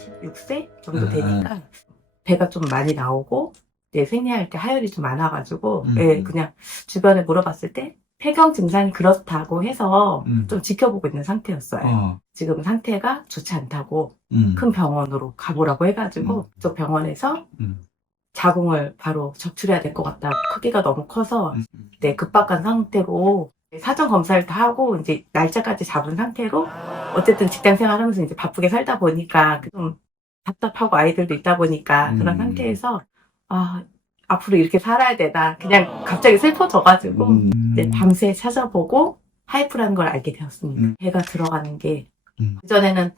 46세 정도 되니까 배가 좀 많이 나오고 이제 생리할 때 하혈이 좀 많아가지고 예, 그냥 주변에 물어봤을 때 폐경 증상이 그렇다고 해서 좀 지켜보고 있는 상태였어요. 지금 상태가 좋지 않다고 큰 병원으로 가보라고 해가지고 그쪽 병원에서 자궁을 바로 적출해야 될 것 같다고 크기가 너무 커서 네, 급박한 상태로 사전 검사를 다 하고 이제 날짜까지 잡은 상태로 어쨌든 직장 생활하면서 이제 바쁘게 살다 보니까 좀 답답하고 아이들도 있다 보니까 그런 상태에서 아 앞으로 이렇게 살아야 되나 그냥 갑자기 슬퍼져가지고 이제 밤새 찾아보고 하이프라는 걸 알게 되었습니다. 배가 들어가는 게 그전에는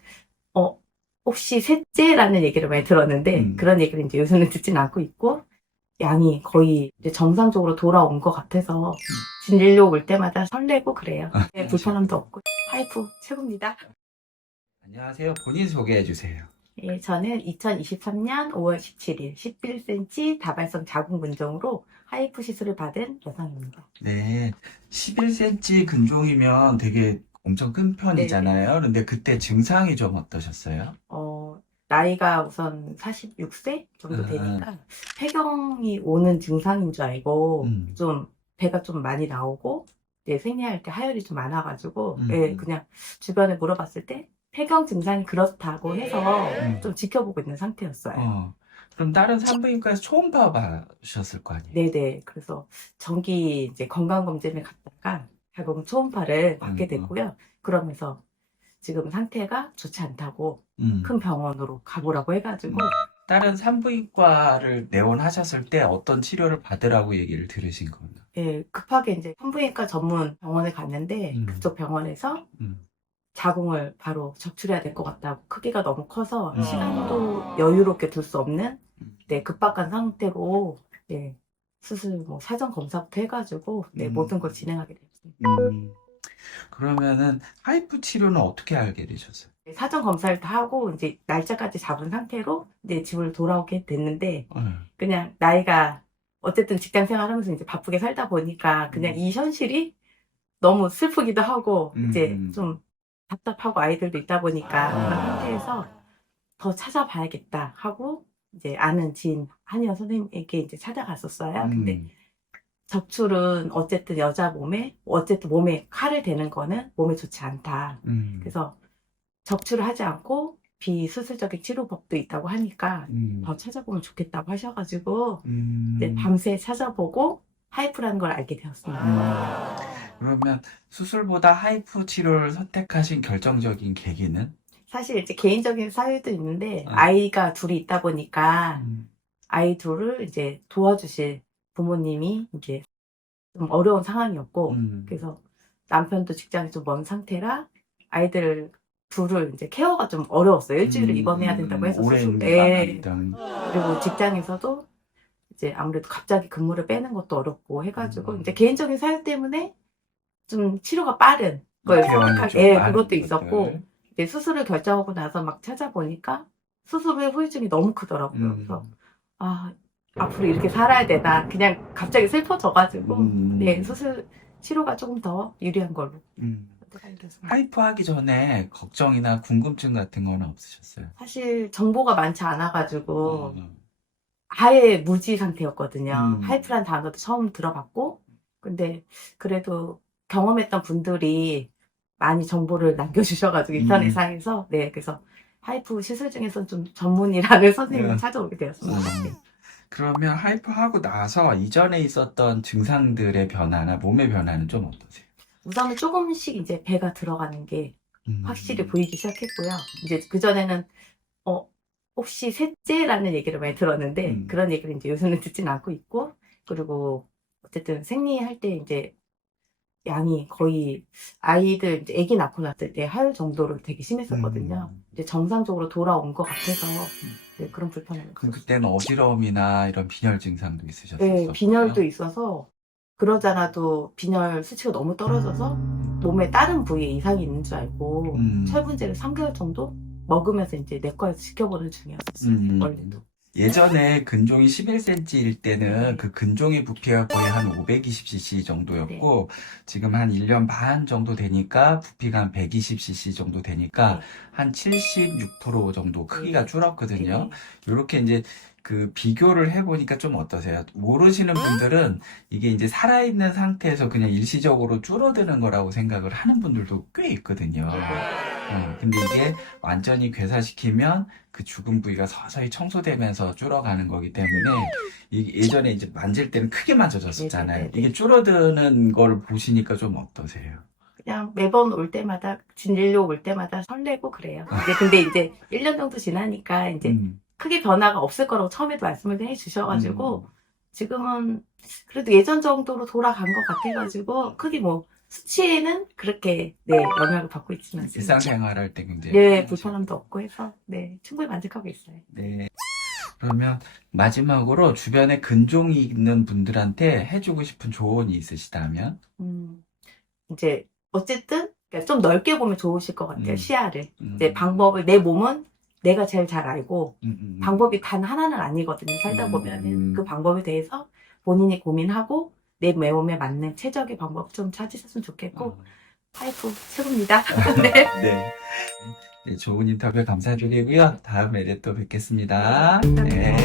혹시 셋째라는 얘기를 많이 들었는데 그런 얘기를 이제 요새는 듣진 않고 있고 양이 거의 이제 정상적으로 돌아온 것 같아서 진료 올 때마다 설레고 그래요. 네, 불편함도 없고 하이프 최고입니다. 안녕하세요. 본인 소개해 주세요. 예, 저는 2023년 5월 17일 11cm 다발성 자궁 근종으로 하이프 시술을 받은 여성입니다. 네, 11cm 근종이면 되게 엄청 큰 편이잖아요. 그런데 그때 증상이 좀 어떠셨어요? 나이가 우선 46세 정도 되니까 폐경이 오는 증상인 줄 알고 좀 배가 좀 많이 나오고 이제 생리할 때 하혈이 좀 많아가지고 예, 그냥 주변에 물어봤을 때 폐경 증상이 그렇다고 해서 좀 지켜보고 있는 상태였어요. 그럼 다른 산부인과에서 초음파 받으셨을 거 아니에요? 네네. 그래서 정기 이제 건강검진을 갔다가 자궁 초음파를 받게 됐고요. 그러면서 지금 상태가 좋지 않다고 큰 병원으로 가보라고 해가지고 다른 산부인과를 내원하셨을 때 어떤 치료를 받으라고 얘기를 들으신 건가요? 예, 급하게 이제 산부인과 전문 병원에 갔는데 그쪽 병원에서 자궁을 바로 적출해야 될 것 같다고 크기가 너무 커서 시간도 여유롭게 둘 수 없는 네, 급박한 상태로 네, 수술 뭐 사전 검사부터 해가지고 네, 모든 걸 진행하게 됐습니다. 그러면은 하이프 치료는 어떻게 알게 되셨어요? 사전 검사를 다 하고 이제 날짜까지 잡은 상태로 이제 집을 돌아오게 됐는데 그냥 나이가 어쨌든 직장 생활하면서 이제 바쁘게 살다 보니까 그냥 이 현실이 너무 슬프기도 하고 이제 좀 답답하고 아이들도 있다 보니까 그런 상태에서 더 찾아봐야겠다 하고 이제 아는 지인 한의원 선생님에게 이제 찾아갔었어요. 근데 적출은 어쨌든 여자 몸에 어쨌든 몸에 칼을 대는 거는 몸에 좋지 않다. 그래서 적출을 하지 않고 비수술적인 치료법도 있다고 하니까 더 찾아보면 좋겠다고 하셔가지고 이제 밤새 찾아보고 하이프라는 걸 알게 되었습니다. 그러면 수술보다 하이프 치료를 선택하신 결정적인 계기는? 사실 이제 개인적인 사유도 있는데 아이가 둘이 있다 보니까 아이 둘을 이제 도와주실 부모님이 이제 좀 어려운 상황이었고 그래서 남편도 직장이 좀 먼 상태라 아이들 둘을 이제 케어가 좀 어려웠어요. 일주일을 입원해야 된다고 해서 오랜 수술에 기간. 그리고 직장에서도 이제 아무래도 갑자기 근무를 빼는 것도 어렵고 해가지고 이제 개인적인 사유 때문에 좀 치료가 빠른 걸 선택하게 그것도 있었고 이제 수술을 결정하고 나서 막 찾아보니까 수술 후에 후유증이 너무 크더라고요. 그래서 아 앞으로 이렇게 살아야 되나 그냥 갑자기 슬퍼져가지고 네 수술 치료가 조금 더 유리한 걸로 선택하게 됐습니다. 하이프 하기 전에 걱정이나 궁금증 같은 건 없으셨어요? 사실 정보가 많지 않아가지고 아예 무지 상태였거든요. 하이프란 단어도 처음 들어봤고 근데 그래도 경험했던 분들이 많이 정보를 남겨주셔가지고 인터넷상에서 네 그래서 하이프 시술 중에서는 좀 전문이라는 선생님을 찾아오게 되었습니다. 네. 그러면 하이프 하고 나서 이전에 있었던 증상들의 변화나 몸의 변화는 좀 어떠세요? 우선은 조금씩 이제 배가 들어가는 게 확실히 보이기 시작했고요. 이제 그전에는 혹시 셋째라는 얘기를 많이 들었는데 그런 얘기를 이제 요새는 듣진 않고 있고 그리고 어쨌든 생리할 때 이제 양이 거의 아이들 이제 아기 낳고 났을 때 하혈 정도로 되게 심했었거든요. 이제 정상적으로 돌아온 것 같아서 네, 그런 불편함이 그럼 있었어요. 그때는 어지러움이나 이런 빈혈 증상도 있으셨어요? 네, 빈혈도 있어서 그러잖아도 빈혈 수치가 너무 떨어져서 몸에 다른 부위에 이상이 있는 줄 알고 철분제를 3개월 정도 먹으면서 이제 내과에서 지켜보는 중이었었어요. 원래도. 예전에 근종이 11cm일 때는 네. 그 근종의 부피가 거의 한 520cc 정도였고, 지금 한 1년 반 정도 되니까 부피가 한 120cc 정도 되니까 네. 한 76% 정도 크기가 네. 줄었거든요. 네. 이렇게 이제 그 비교를 해보니까 좀 어떠세요? 모르시는 분들은 이게 이제 살아있는 상태에서 그냥 일시적으로 줄어드는 거라고 생각을 하는 분들도 꽤 있거든요. 근데 이게 완전히 괴사시키면 그 죽은 부위가 서서히 청소되면서 줄어가는 거기 때문에 예전에 이제 만질 때는 크게 만져졌었잖아요. 네네네네. 이게 줄어드는 걸 보시니까 좀 어떠세요? 그냥 매번 올 때마다, 진료 올 때마다 설레고 그래요. 근데 이제 1년 정도 지나니까 이제 음, 크게 변화가 없을 거라고 처음에도 말씀을 해주셔가지고, 음. 지금은 그래도 예전 정도로 돌아간 것 같아가지고, 크게 뭐, 수치에는 그렇게, 영향을 받고 있지는 않습니다. 일상생활할 때 굉장히 네, 편하죠. 불편함도 없고 해서, 충분히 만족하고 있어요. 네. 그러면 마지막으로 주변에 근종이 있는 분들한테 해주고 싶은 조언이 있으시다면? 이제, 어쨌든, 그러니까 좀 넓게 보면 좋으실 것 같아요, 음, 시야를. 음, 이제 방법을, 내 몸은 내가 제일 잘 알고, 음, 음, 방법이 단 하나는 아니거든요. 살다 보면은 그 방법에 대해서 본인이 고민하고 내 몸에 맞는 최적의 방법 좀 찾으셨으면 좋겠고, 아이고 최고입니다. 네. 네. 네, 좋은 인터뷰 감사드리고요. 다음에 또 뵙겠습니다. 감사합니다. 네.